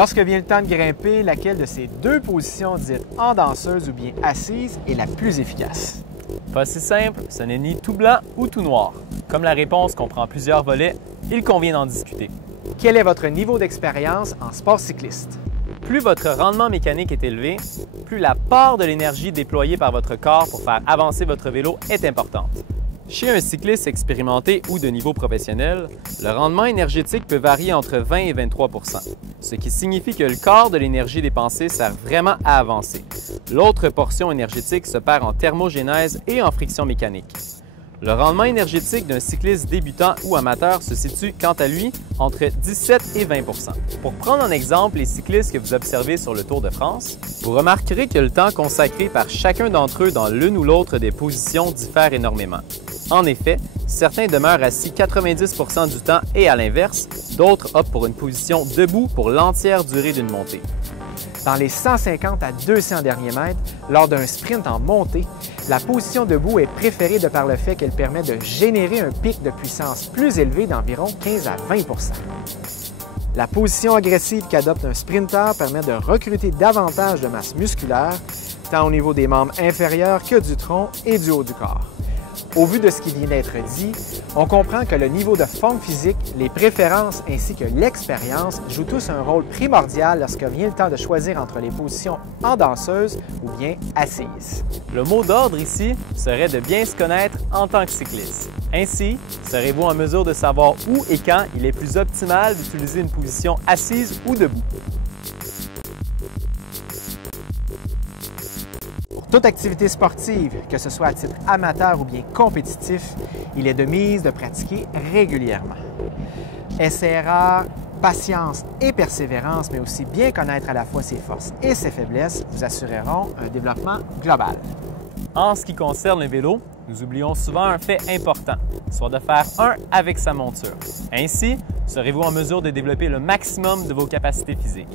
Lorsque vient le temps de grimper, laquelle de ces deux positions dites en danseuse ou bien assise est la plus efficace? Pas si simple, ce n'est ni tout blanc ou tout noir. Comme la réponse comprend plusieurs volets, il convient d'en discuter. Quel est votre niveau d'expérience en sport cycliste? Plus votre rendement mécanique est élevé, plus la part de l'énergie déployée par votre corps pour faire avancer votre vélo est importante. Chez un cycliste expérimenté ou de niveau professionnel, le rendement énergétique peut varier entre 20 et 23 %, ce qui signifie que le quart de l'énergie dépensée sert vraiment à avancer. L'autre portion énergétique se perd en thermogénèse et en friction mécanique. Le rendement énergétique d'un cycliste débutant ou amateur se situe, quant à lui, entre 17 et 20 %. Pour prendre en exemple les cyclistes que vous observez sur le Tour de France, vous remarquerez que le temps consacré par chacun d'entre eux dans l'une ou l'autre des positions diffère énormément. En effet, certains demeurent assis 90 % du temps et à l'inverse, d'autres optent pour une position debout pour l'entière durée d'une montée. Dans les 150 à 200 derniers mètres, lors d'un sprint en montée, la position debout est préférée de par le fait qu'elle permet de générer un pic de puissance plus élevé d'environ 15 à 20 %. La position agressive qu'adopte un sprinter permet de recruter davantage de masse musculaire, tant au niveau des membres inférieurs que du tronc et du haut du corps. Au vu de ce qui vient d'être dit, on comprend que le niveau de forme physique, les préférences ainsi que l'expérience jouent tous un rôle primordial lorsque vient le temps de choisir entre les positions en danseuse ou bien assise. Le mot d'ordre ici serait de bien se connaître en tant que cycliste. Ainsi, serez-vous en mesure de savoir où et quand il est plus optimal d'utiliser une position assise ou debout. Toute activité sportive, que ce soit à titre amateur ou bien compétitif, il est de mise de pratiquer régulièrement. Essai-erreur, patience et persévérance, mais aussi bien connaître à la fois ses forces et ses faiblesses, vous assureront un développement global. En ce qui concerne le vélo, nous oublions souvent un fait important, soit de faire un avec sa monture. Ainsi, serez-vous en mesure de développer le maximum de vos capacités physiques.